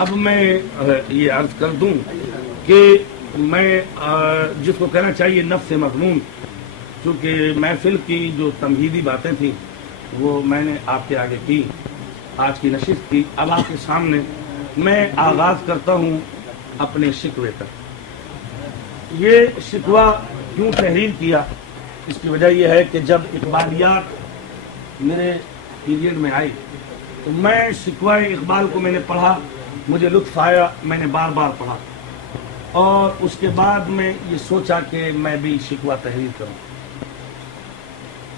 اب میں یہ عرض کر دوں کہ میں جس کو کہنا چاہیے نفس مضمون، چونکہ محفل کی جو تمہیدی باتیں تھیں وہ میں نے آپ کے آگے کی، آج کی نشست کی، اب آپ کے سامنے میں آغاز کرتا ہوں اپنے شکوے تک۔ یہ شکوہ کیوں تحریر کیا، اس کی وجہ یہ ہے کہ جب اقبالیات میرے پیریڈ میں آئی تو میں شکوہ اقبال کو میں نے پڑھا، مجھے لطف آیا، میں نے بار بار پڑھا اور اس کے بعد میں یہ سوچا کہ میں بھی شکوہ تحریر کروں۔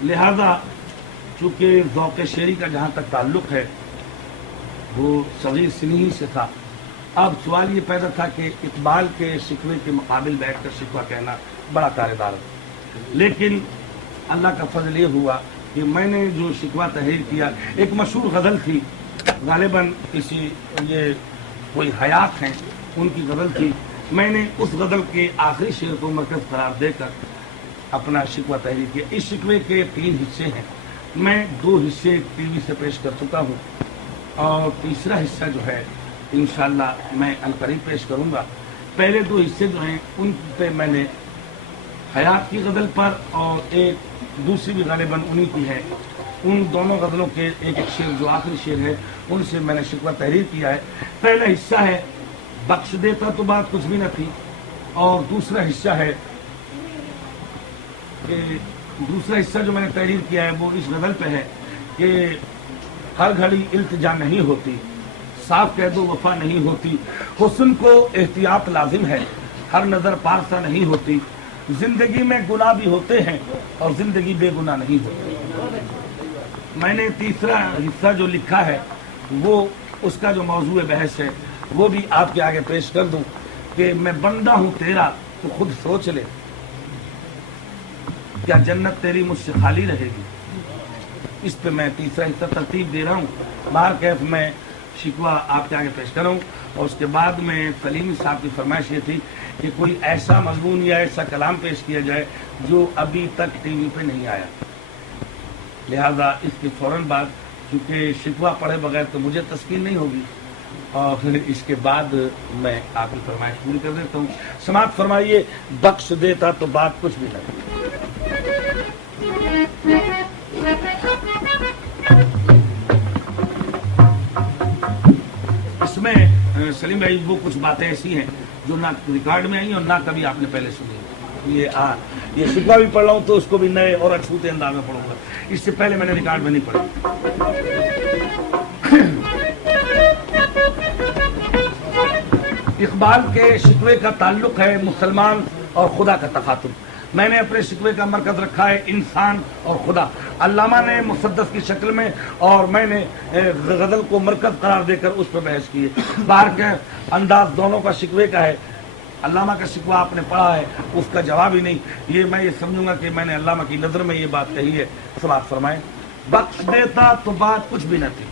لہذا چونکہ ذوق شعری کا جہاں تک تعلق ہے وہ صغیر سنی سے تھا، اب سوال یہ پیدا تھا کہ اقبال کے شکوے کے مقابل بیٹھ کر شکوہ کہنا بڑا کاردار ہے، لیکن اللہ کا فضل یہ ہوا کہ میں نے جو شکوہ تحریر کیا، ایک مشہور غزل تھی، غالباً کسی یہ کوئی حیات ہیں ان کی غزل تھی، میں نے اس غزل کے آخری شعر کو مرکز قرار دے کر اپنا شکوہ تحریر کیا۔ اس شکوے کے 3 حصے ہیں، میں 2 حصے ٹی وی سے پیش کر چکا ہوں اور تیسرا حصہ جو ہے انشاءاللہ میں عنقریب پیش کروں گا۔ پہلے 2 حصے جو ہیں ان پہ میں نے حیات کی غزل پر اور ایک دوسری بھی غالباً انہی کی ہے، ان دونوں غزلوں کے ایک ایک شعر جو آخری شعر ہے ان سے میں نے شکوہ تحریر کیا ہے۔ پہلا حصہ ہے بخش دیتا تو بات کچھ بھی نہ تھی، اور دوسرا حصہ ہے کہ دوسرا حصہ جو میں نے تحریر کیا ہے وہ اس غزل پہ ہے کہ ہر گھڑی التجا نہیں ہوتی، صاف کہہ دو وفا نہیں ہوتی، حسن کو احتیاط لازم ہے، ہر نظر پارسا نہیں ہوتی، زندگی میں گناہ بھی ہوتے ہیں اور زندگی بے گناہ نہیں ہوتی۔ میں نے تیسرا حصہ جو لکھا ہے وہ اس کا جو موضوع بحث ہے وہ بھی آپ کے آگے پیش کر دوں کہ میں بندہ ہوں تیرا تو خود سوچ لے، کیا جنت تیری مجھ سے خالی رہے گی۔ اس پہ میں تیسرا حصہ ترتیب دے رہا ہوں، باہر کیف میں شکوہ آپ کے آگے پیش کروں، اور اس کے بعد میں سلیمی صاحب کی فرمائش یہ تھی کہ کوئی ایسا مضمون یا ایسا کلام پیش کیا جائے جو ابھی تک ٹی وی پہ نہیں آیا، لہذا اس کے فوراً بعد، چونکہ شکوہ پڑھے بغیر تو مجھے تسکین نہیں ہوگی، اور پھر اس کے بعد میں آپ کی فرمائش پوری کر دیتا ہوں۔ سماعت فرمائیے، بخش دیتا تو بات کچھ بھی نہیں۔ اس میں سلیم بھائی وہ کچھ باتیں ایسی ہیں جو نہ ریکارڈ میں آئی اور نہ کبھی آپ نے پہلے سنی۔ یہ شکوہ بھی پڑھ رہا ہوں تو اس کو بھی نئے اور اچھوتے انداز میں پڑھوں گا، اس سے پہلے میں نے ریکارڈ میں نہیں پڑھی۔ اقبال کے شکوے کا تعلق ہے مسلمان اور خدا کا تخاطب۔ میں نے اپنے شکوے کا مرکز رکھا ہے انسان اور خدا۔ علامہ نے مسدس کی شکل میں اور میں نے غزل کو مرکز قرار دے کر اس پر بحث کی ہے۔ باہر کے انداز دونوں کا شکوے کا ہے۔ علامہ کا شکوہ آپ نے پڑھا ہے، اس کا جواب ہی نہیں، یہ میں یہ سمجھوں گا کہ میں نے علامہ کی نظر میں یہ بات کہی ہے۔ سماعت فرمائیں، بخش دیتا تو بات کچھ بھی نہ تھی۔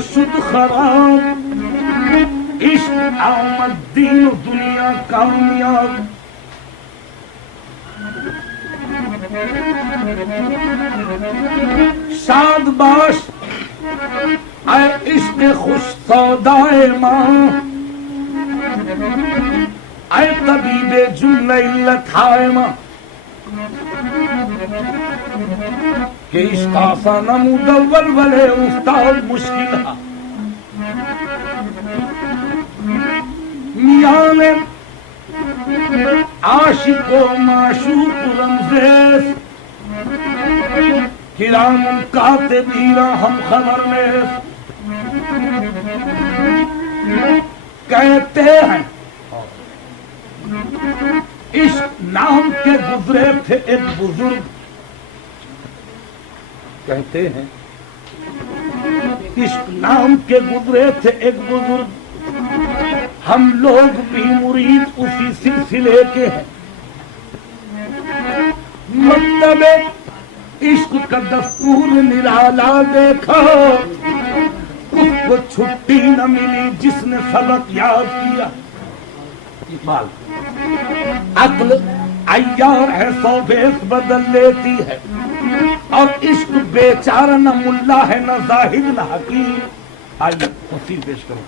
شد خراب، عشق آمد دین و دنیا کامیاب. شاد باش اے عشق خوش سودائے ماں، اے طبیب جن علت ہائے ماں. کہ عشق آسان مدول ولے استاد مشکل ہے. میاں نے عاشق و معشوق رمزیز، کرام کاتبین ہم خبر میں کہتے ہیں عشق نام کے گزرے تھے ایک بزرگ. کہتے ہیں عشق نام کے گزرے تھے ایک بزرگ، ہم لوگ بھی مرید اسی سلسلے کے ہیں. مطلب عشق کا دستور نرالا دیکھا، اس کو چھٹی نہ ملی جس نے سبق یاد کیا. اقبال عقل عیار ہے سو بیس بدل لیتی ہے، اور عشق بیچارہ نہ ملا ہے نہ زاہد نہ حکیم. آئیے تفصیل پیش کرو.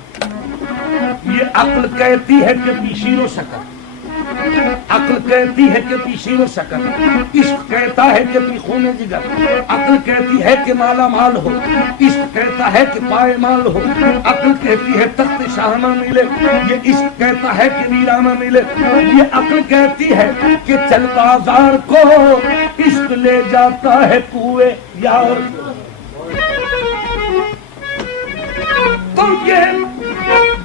یہ عقل کہتی ہے کہ پیشیر و شکر، عقل کہتی ہے کہ پیشیر و شکر، عشق کہتا ہے کہ پی خون جگر. عقل کہتی ہے کہ مالا مال ہو، عشق کہتا ہے کہ پائے مال ہو. عقل کہتی ہے تخت شاہ نہ ملے، یہ عشق کہتا ہے کہ ویرا نہ ملے. یہ عقل کہتی ہے کہ چل بازار کو، عشق لے جاتا ہے کوئے یار. تو یہ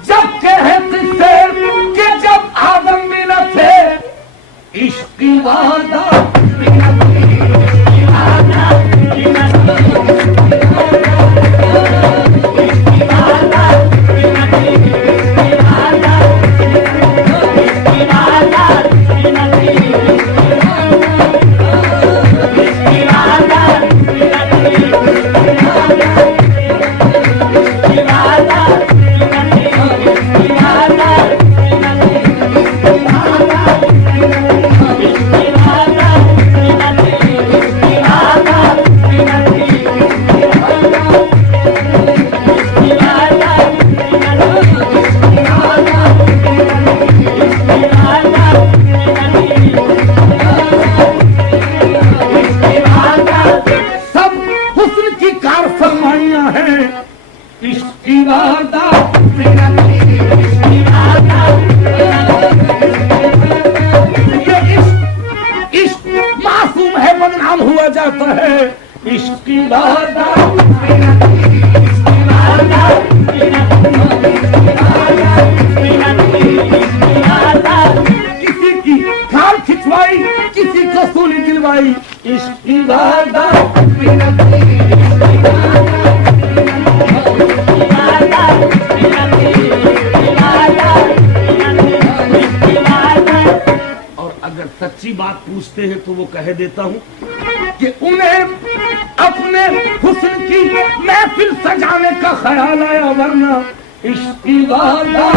جب کہتے تھے کہ جب آدم ملا تھے عشق کی وعدہ جاتا ہے عشق کی وعدہ. کسی کی کھال کھچوائی، کسی کو سولی دلوائی، عشق کی وعدہ. اور اگر سچی بات پوچھتے ہیں تو وہ کہہ دیتا ہوں کہ انہیں اپنے حسن کی محفل سجانے کا خیال آیا، ورنہ عشق کی وعدہ.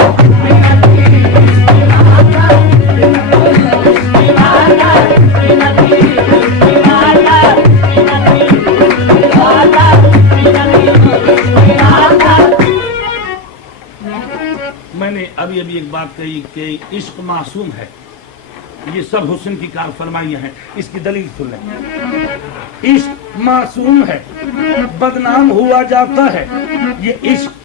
میں نے ابھی ایک بات کہی کہ عشق معصوم ہے. یہ سب حسن کی کار فرمائیاں ہیں، اس کی دلیل سن لیں. عشق معصوم ہے، بدنام ہوا جاتا ہے. یہ عشق